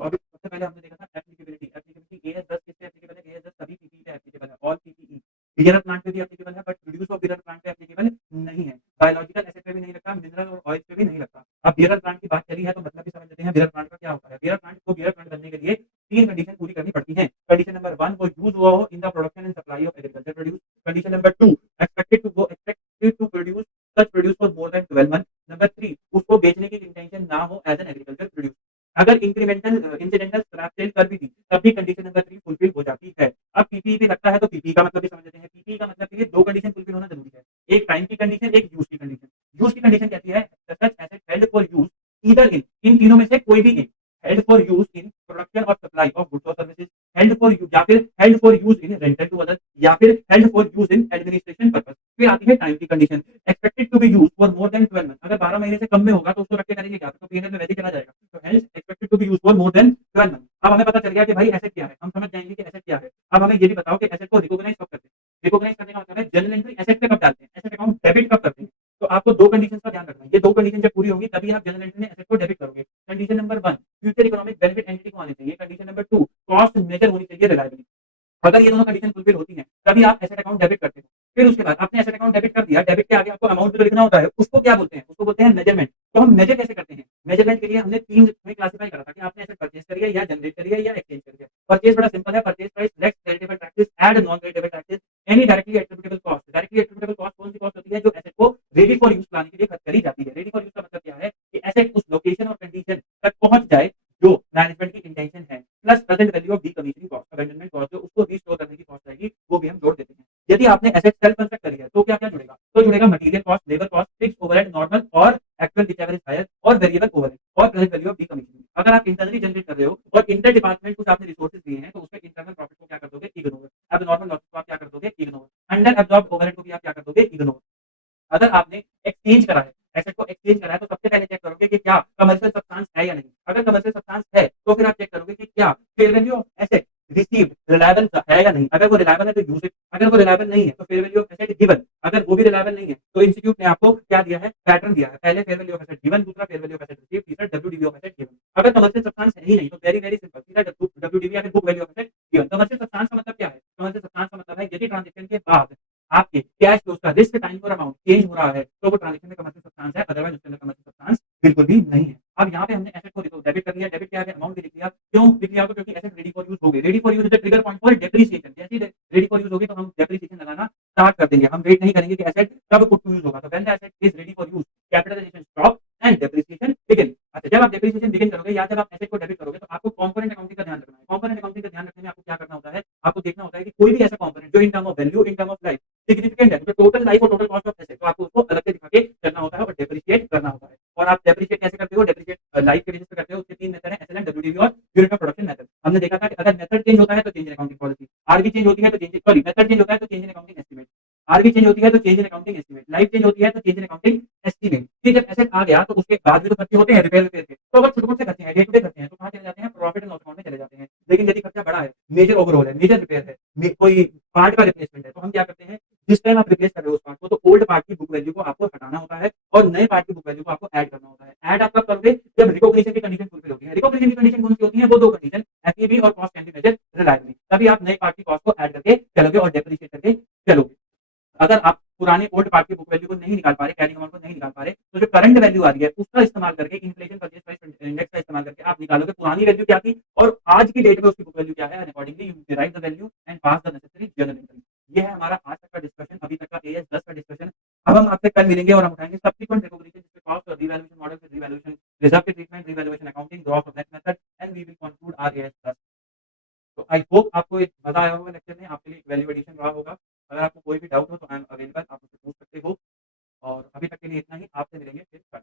तो अभी सबसे पहले हमने देखा था एप्लीकेबिलिटी, एप्लीकेबिलिटी एएस 10 किस पे एप्लीकेबल है? एएस 10 सभी पीपीई पे एप्लीकेबल है, ऑल पीपीई। बिगिनर प्लांट पे भी एप्लीकेबल है, but produce of beginner plant पे एप्लीकेबल नहीं है। बायोलॉजिकल एसिड पे भी नहीं लगता, मिनरल और ऑयल पे भी नहीं लगता। अब बिगिनर प्लांट की बात चली है तो मतलब भी समझ लेते हैं बिगिनर प्लांट का क्या होता है। बिगिनर प्लांट को बिगिनर प्लांट बनने के लिए 3 कंडीशन पूरी करनी पड़ती हैं। कंडीशन नंबर 1 वो यूज़ हुआ हो in the production and supply of agriculture produce. Condition number 2 expected to produce such produce for more than 12 month. Number 3 उसको बेचने की इंटेंशन ना हो एज़ एन एग्रीकल्चर प्रोड्यूस। अगर इंक्रीमेंटल इंसिडेंटल स्क्रैप सेल कर भी दी, तब भी कंडीशन नंबर 3 फुलफिल हो जाती है। अब पीपीई पे लगता है तो पीपीई का मतलब भी समझ लेते हैं। पीपीई का मतलब के लिए 2 कंडीशन फुलफिल होना ज़रूरी है। एक टाइम की कंडीशन, एक यूज़ की कंडीशन। यूज़ की कंडीशन कहती है such asset held for use either in तीनों में से कोई भी एक। Held for use in production और सप्लाई ऑफ गुड्स और सर्विसेज, हेल्ड फॉर यूज़ या फिर held for use in rental to others, या फिर held for use in administration purpose. फिर आती है टाइम की condition, expected to be used for more than 12 month. अगर 12 महीने से कम में होगा तो उसको रख के करेंगे क्या? तो पीरियड में वैसे ही चला जाएगा। तो health expected to be used for more than 12 month. अब हमें पता चल गया कि भाई एसेट क्या है, हम समझ जाएंगे कि एसेट क्या है। अब हमें ये भी बताओ कि एसेट को रिकॉग्नाइज कब करते हैं? रिकॉग्नाइज करने का मतलब है जर्नल एंट्री एसेट पे कब डालते हैं, एसेट अकाउंट डेबिट कब करते हैं। तो आपको 2 कंडीशंस का ध्यान रखना है। ये 2 कंडीशन जब पूरी होगी तभी आप जर्नल एंट्री में एसेट को डेबिट करोगे। Condition number 1 future economic benefit entity को आने चाहिए। कंडीशन नंबर 2 कॉस्ट मेजर होनी चाहिए रिलायबिलिटी। अगर ये दोनों कंडीशन फुलफिल होती हैं, तभी आप एसेट अकाउंट डेबिट करते हो। फिर उसके बाद आपने एसेट अकाउंट डेबिट कर दिया, डेबिट के आगे आपको अमाउंट भी तो लिखना होता है। उसको क्या बोलते हैं? उसको बोलते हैं मेजरमेंट। तो हम मेजर कैसे करते हैं? मेजरमेंट के लिए हमने 3 में क्लासिफाई करा था कि आपने एसेट परचेज करी है या जनरेट करी है या एक्सचेंज करी है। परचेज बड़ा सिंपल है, purchase price less creditable taxes add non creditable taxes any directly attributable cost. Directly attributable cost कौन सी कॉस्ट होती है? जो एसेट को रेडी फॉर यूज लाने के लिए खर्च करी जाती है। रेडी फॉर यूज का मतलब क्या है? कि एसेट उस लोकेशन और कंडीशन तक पहुंच जाए जो मैनेजमेंट की इंटेंशन है, plus present value of decommissioning cost, abandonment cost जो उसको रीस्टोर करने की कॉस्ट आएगी, वो भी हम जोड़ देते हैं। यदि आपने एसेट सेल्फ कंस्ट्रक्ट करी है तो क्या-क्या जुड़ेगा? तो जुड़ेगा material cost, labour cost, fixed overhead normal और एक्चुअल व्हिचएवर इज हायर, और वेरिएबल ओवरहेड और प्रेजेंट वैल्यू ऑफ डीकमीशनिंग। अगर आप इंटरनली जनरेट कर रहे हो और इंटर डिपार्टमेंट कुछ आपने रिसोर्सेज दिए हैं तो उसमें इंटरनल प्रॉफिट को क्या कर दोगे? इग्नोर। एब्नॉर्मल लॉसेस को आप क्या कर दोगे? इग्नोर। अंडर अब्सॉर्ब्ड ओवरहेड को भी आप क्या कर दोगे? इग्नोर। अगर आपने एक्सचेंज करा है, एसेट को एक्सचेंज करा है तो सबसे पहले चेक करोगे कि क्या कमर्शियल सब्सटेंस है या नहीं। अगर कमर्शियल सब्सटेंस है तो फिर आप चेक करोगे कि क्या fair value of asset received reliable है या नहीं। अगर वो रिलायबल है तो यूज इट, अगर वो रिलायबल नहीं है तो fair value of asset given. अगर वो भी रिलायबल नहीं है तो इंस्टीट्यूट ने आपको क्या दिया है? पैटर्न दिया है। पहले fair value of asset given, दूसरा fair value of asset received, तीसरा डब्ल्यूडीवी ऑफ एसेट गिवन। अगर कमर्शियल सब्सटेंस है ही नहीं तो वेरी वेरी सिंपल, सीधा डब्ल्यूडीवी या फिर book value of asset given. Commercial substance का मतलब क्या है? कमर्शियल सब्सटेंस का मतलब है यदि ट्रांजैक्शन के बाद आपके कैश फ्लोज का रिस्क टाइम और अमाउंट चेंज हो रहा है तो वो ट्रांजैक्शन में कमर्शियल सब्सटेंस है, अदरवाइज उसके अंदर कमर्शियल सब्सटेंस बिल्कुल भी नहीं है। अब यहाँ पे हमने एसेट को डेबिट कर लिया, डेबिट क्या है? अमाउंट भी लिख लिया। क्यों लिख लिया? क्योंकि एसेट रेडी फॉर यूज हो गई। Ready for use is the trigger point for depreciation. जैसे ही रेडी फॉर यूज होगी तो हम डेप्रिसिएशन लगाना स्टार्ट कर देंगे। हम वेट नहीं करेंगे कि एसेट कब पुट टू यूज होगा। तो when the asset is ready for use capitalization stop and depreciation begin. अच्छा, जब आप डेप्रिसिएशन बिगिन करोगे या जब आप एसेट को डेबिट करोगे तो आपको कंपोनेंट अकाउंटिंग का ध्यान रखना है। कंपोनेंट अकाउंटिंग का ध्यान रखने में आपको क्या करना होता है? आपको देखना होता है कि कोई भी ऐसा कंपोनेंट जो in term of value, in term of life significant है, तो टोटल लाइफ और टोटल कॉस्ट ऑफ एसेट, तो आपको उसको अलग से दिखा के चलना होता है और डेप्रिशिएट करना होता है। और आप डेप्रिशिएट कैसे करते हो? डेप्रिशिएट लाइफ के बेसिस पे करते हो। उसके 3 मेथड है, एसएलएन, डब्ल्यूडीवी और यूनिट ऑफ प्रोडक्शन मेथड। हमने देखा था कि अगर मेथड चेंज होता है तो चेंज इन अकाउंटिंग पॉलिसी, आरबी चेंज होती है तो चेंज, सॉरी मेथड चेंज होता है तो चेंज इन अकाउंटिंग एस्टीमेट, आरबी चेंज होती है तो change in accounting estimate, life change होती है तो चेंज इन अकाउंटिंग एस्टीमेट। फिर जब एसेट आ गया तो उसके बाद भी तो खर्चे होते हैं रिपेयर के। तो अगर छोटे-छोटे खर्चे हैं, डे टू डे खर्चे हैं तो कहाँ चले जाते हैं? प्रॉफिट एंड लॉस अकाउंट में चले जाते हैं। लेकिन यदि खर्चा बड़ा है, मेजर ओवरऑल है, मेजर रिपेयर है, कोई पार्ट का रिप्लेसमेंट है, तो हम क्या करते हैं? जिस टाइम आप रिप्लेस कर रहे हो उस पार्ट को, तो ओल्ड पार्ट की बुक वैल्यू को आपको हटाना होता है और नए पार्ट की बुक वैल्यू को आपको ऐड करना होता है। ऐड आप कब करोगे? जब रिकॉग्निशन की कंडीशन फुलफिल होती है। रिकॉग्निशन की कंडीशन कौन सी होती है? वो 2 कंडीशन, एफईबी और cost can be measured reliably. तभी आप नए पार्ट की कॉस्ट को ऐड करके चलोगे और डेप्रिशिएट करके चलोगे। अगर आप पुराने ओल्ड पार्ट की बुक वैल्यू को नहीं निकाल पा रहे, कैरिंग अमाउंट को नहीं निकाल पा रहे, तो जो करंट वैल्यू आ रही है उसका इस्तेमाल करके इन्फ्लेशन परचेज प्राइस इंडेक्स का इस्तेमाल करके आप निकालोगे पुरानी वैल्यू क्या थी और आज की डेट में उसकी बुक वैल्यू क्या है, and accordingly you derive the value and pass the necessary journal entry. ये है हमारा आज तक का डिस्कशन, अभी तक का एएस 10 का डिस्कशन। अब हम आपसे कल मिलेंगे और हम उठाएंगे सब्सिक्वेंट रिकॉग्निशन, जिसमें कॉस्ट और रिवैल्यूएशन मॉडल, फिर रिवैल्यूएशन रिजर्व के ट्रीटमेंट, रिवैल्यूएशन अकाउंटिंग, ग्रॉस और net method, and we will conclude our AS 10। तो आई होप आपको एक मजा आया होगा लेक्चर में, आपके लिए एक वैल्यू एडिशन रहा होगा। अगर आपको कोई भी डाउट हो तो आई एम अवेलेबल, आप मुझसे पूछ सकते हो। और अभी तक के लिए इतना ही, आपसे मिलेंगे फिर कल।